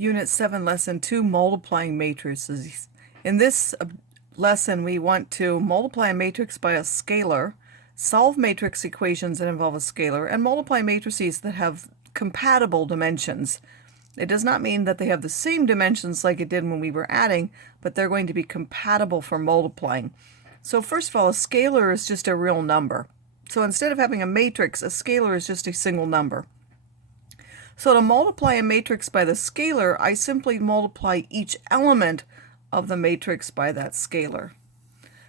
Unit 7, Lesson 2, Multiplying Matrices. In this lesson, we want to multiply a matrix by a scalar, solve matrix equations that involve a scalar, and multiply matrices that have compatible dimensions. It does not mean that they have the same dimensions like it did when we were adding, but they're going to be compatible for multiplying. So first of all, a scalar is just a real number. So instead of having a matrix, a scalar is just a single number. So to multiply a matrix by the scalar, I simply multiply each element of the matrix by that scalar.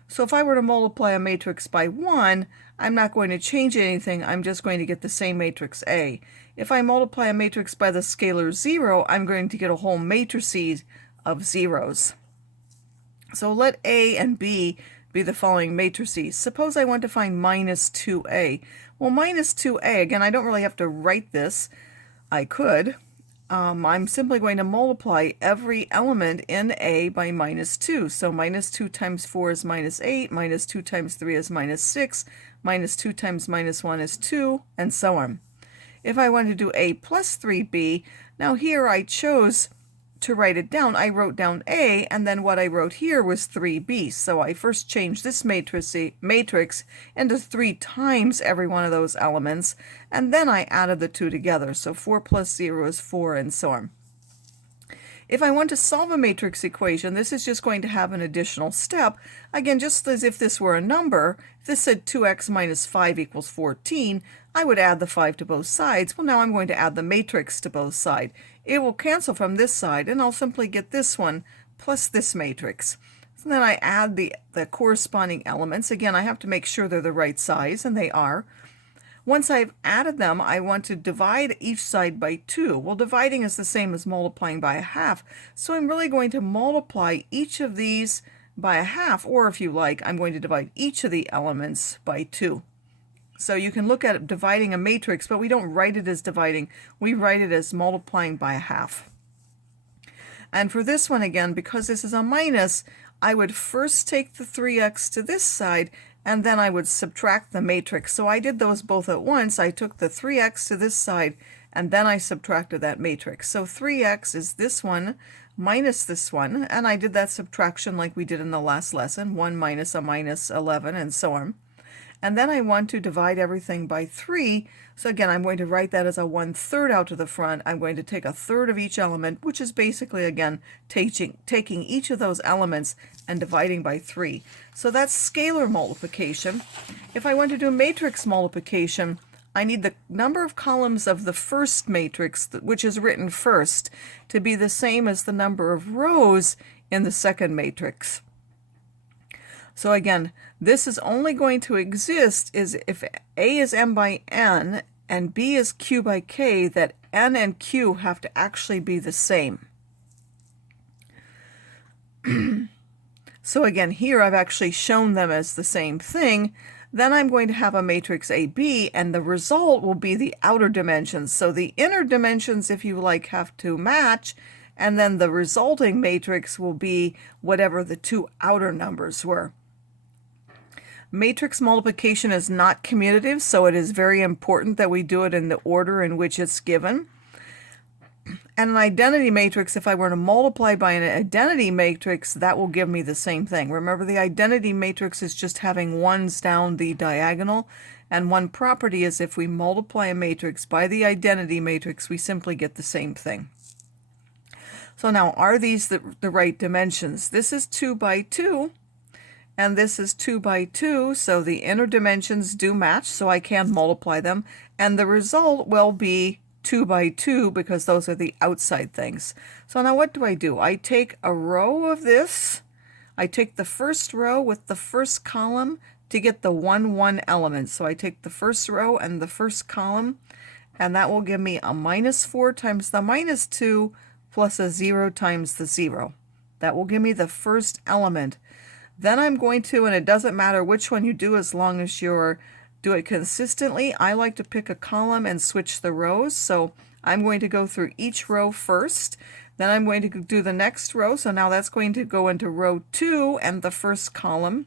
So if I were to multiply a matrix by 1, I'm not going to change anything, I'm just going to get the same matrix A. If I multiply a matrix by the scalar 0, I'm going to get a whole matrices of zeros. So let A and B be the following matrices. Suppose I want to find minus 2A. Well, minus 2A, again, I don't really have to write this. I could. I'm simply going to multiply every element in A by minus 2. So minus 2 times 4 is minus 8, minus 2 times 3 is minus 6, minus 2 times minus 1 is 2, and so on. If I want to do A plus 3B, now here I chose to write it down. I wrote down A, and then what I wrote here was 3B. So I first changed this matrix into 3 times every one of those elements, and then I added the two together. So 4 plus 0 is 4, and so on. If I want to solve a matrix equation, this is just going to have an additional step. Again, just as if this were a number, if this said 2x minus 5 equals 14, I would add the 5 to both sides. Well, now I'm going to add the matrix to both sides. It will cancel from this side, and I'll simply get this one plus this matrix. So then I add the corresponding elements. Again, I have to make sure they're the right size, and they are. Once I've added them, I want to divide each side by 2. Well, dividing is the same as multiplying by a half, so I'm really going to multiply each of these by a half, or if you like, I'm going to divide each of the elements by 2. So you can look at it dividing a matrix, but we don't write it as dividing. We write it as multiplying by a half. And for this one, again, because this is a minus, I would first take the 3x to this side, and then I would subtract the matrix. So I did those both at once. I took the 3x to this side, and then I subtracted that matrix. So 3x is this one minus this one, and I did that subtraction like we did in the last lesson, 1 minus a minus 11, and so on. And then I want to divide everything by 3. So again, I'm going to write that as a 1/3 out to the front. I'm going to take a third of each element, which is basically, again, taking each of those elements and dividing by 3. So that's scalar multiplication. If I want to do matrix multiplication, I need the number of columns of the first matrix, which is written first, to be the same as the number of rows in the second matrix. So again, this is only going to exist is if A is m by n and B is q by k, that n and q have to actually be the same. So again, here I've actually shown them as the same thing. Then I'm going to have a matrix AB, and the result will be the outer dimensions. So the inner dimensions, if you like, have to match, and then the resulting matrix will be whatever the two outer numbers were. Matrix multiplication is not commutative, so it is very important that we do it in the order in which it's given. And an identity matrix, if I were to multiply by an identity matrix, that will give me the same thing. Remember, the identity matrix is just having ones down the diagonal, and one property is if we multiply a matrix by the identity matrix, we simply get the same thing. So now, are these the right dimensions? This is 2 by 2. And this is 2 by 2, so the inner dimensions do match, so I can multiply them. And the result will be 2 by 2 because those are the outside things. So now what do? I take a row of this. I take the first row with the first column to get the 1, 1 element. So I take the first row and the first column, and that will give me a minus 4 times the minus 2 plus a 0 times the 0. That will give me the first element. Then I'm going to, and it doesn't matter which one you do as long as you do it consistently. I like to pick a column and switch the rows. So I'm going to go through each row first. Then I'm going to do the next row. So now that's going to go into row 2 and the first column.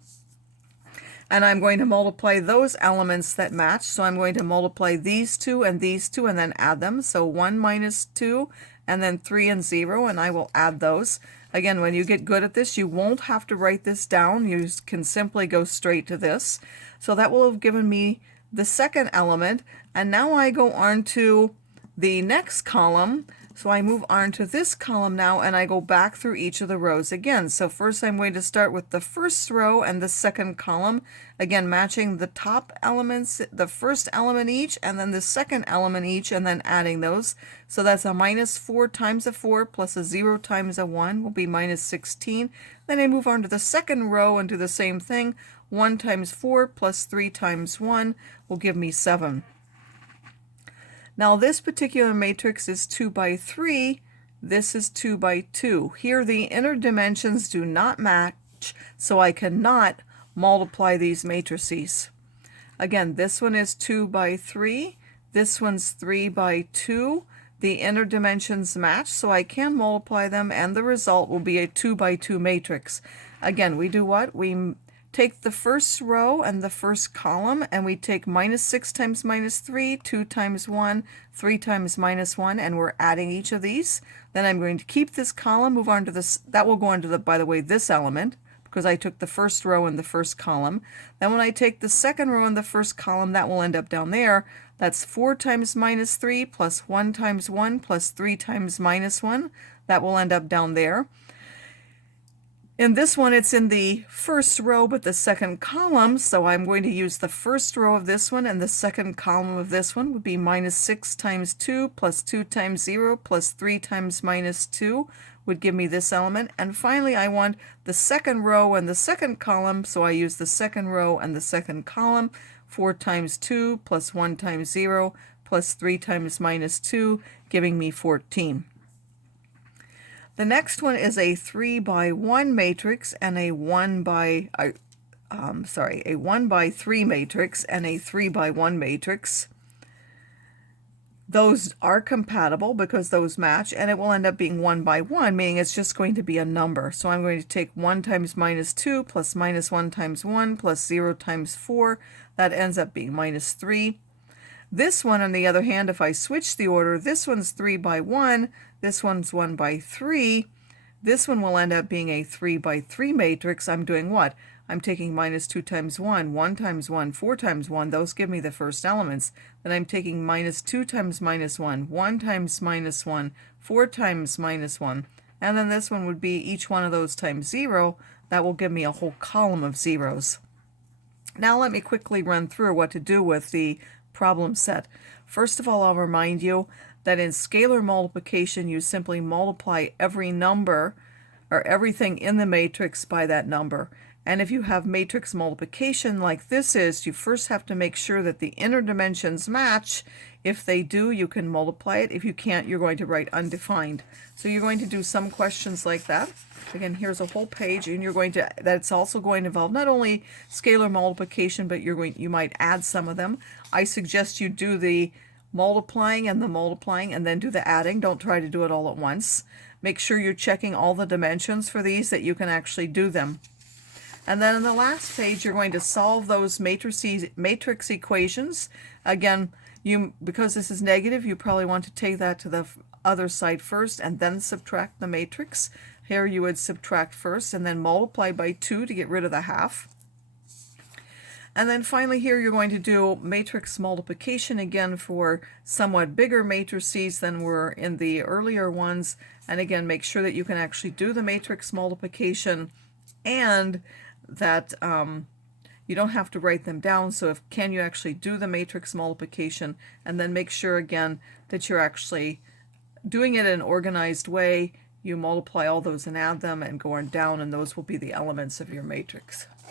And I'm going to multiply those elements that match. So I'm going to multiply these two and then add them. So 1 minus 2 and then 3 and 0, and I will add those. Again, when you get good at this, you won't have to write this down. You can simply go straight to this. So that will have given me the second element, and now I go on to the next column. So I move on to this column now, and I go back through each of the rows again. So first I'm going to start with the first row and the second column, again matching the top elements, the first element each, and then the second element each, and then adding those. So that's a minus 4 times a 4 plus a 0 times a 1 will be minus 16. Then I move on to the second row and do the same thing. 1 times 4 plus 3 times 1 will give me 7. Now this particular matrix is 2 by 3, this is 2 by 2. Here the inner dimensions do not match, so I cannot multiply these matrices. Again, this one is 2 by 3, this one's 3 by 2. The inner dimensions match, so I can multiply them, and the result will be a 2 by 2 matrix. Again, we do what? We take the first row and the first column, and we take minus 6 times minus 3, 2 times 1, 3 times minus 1, and we're adding each of these. Then I'm going to keep this column, move on to this. That will go into the, by the way, this element, because I took the first row and the first column. Then when I take the second row and the first column, that will end up down there. That's 4 times minus 3 plus 1 times 1 plus 3 times minus 1. That will end up down there. In this one, it's in the first row, but the second column, so I'm going to use the first row of this one, and the second column of this one would be minus 6 times 2 plus 2 times 0 plus 3 times minus 2 would give me this element. And finally, I want the second row and the second column, so I use the second row and the second column. 4 times 2 plus 1 times 0 plus 3 times minus 2, giving me 14. The next one is a 3 by 1 matrix and a 1 by 3 matrix and a 3 by 1 matrix. Those are compatible because those match, and it will end up being 1 by 1, meaning it's just going to be a number. So I'm going to take 1 times minus 2 plus minus 1 times 1 plus 0 times 4. That ends up being minus 3. This one, on the other hand, if I switch the order, this one's 3 by 1, this one's 1 by 3. This one will end up being a 3 by 3 matrix. I'm doing what? I'm taking minus 2 times 1, 1 times 1, 4 times 1. Those give me the first elements. Then I'm taking minus 2 times minus 1, 1 times minus 1, 4 times minus 1. And then this one would be each one of those times 0. That will give me a whole column of zeros. Now let me quickly run through what to do with the problem set. First of all, I'll remind you that in scalar multiplication, you simply multiply every number or everything in the matrix by that number. And if you have matrix multiplication like this is, you first have to make sure that the inner dimensions match. If they do, you can multiply it. If you can't, you're going to write undefined. So you're going to do some questions like that. Again, here's a whole page, and you're going to, that's also going to involve not only scalar multiplication, but you might add some of them. I suggest you do the multiplying and then do the adding. Don't try to do it all at once. Make sure you're checking all the dimensions for these, that you can actually do them. And then in the last page, you're going to solve those matrix equations. Again, because this is negative, you probably want to take that to the other side first and then subtract the matrix. Here you would subtract first and then multiply by 2 to get rid of the half. And then finally here you're going to do matrix multiplication again for somewhat bigger matrices than were in the earlier ones. And again, make sure that you can actually do the matrix multiplication and that you don't have to write them down. So can you actually do the matrix multiplication, and then make sure again that you're actually doing it in an organized way. You multiply all those and add them and go on down, and those will be the elements of your matrix.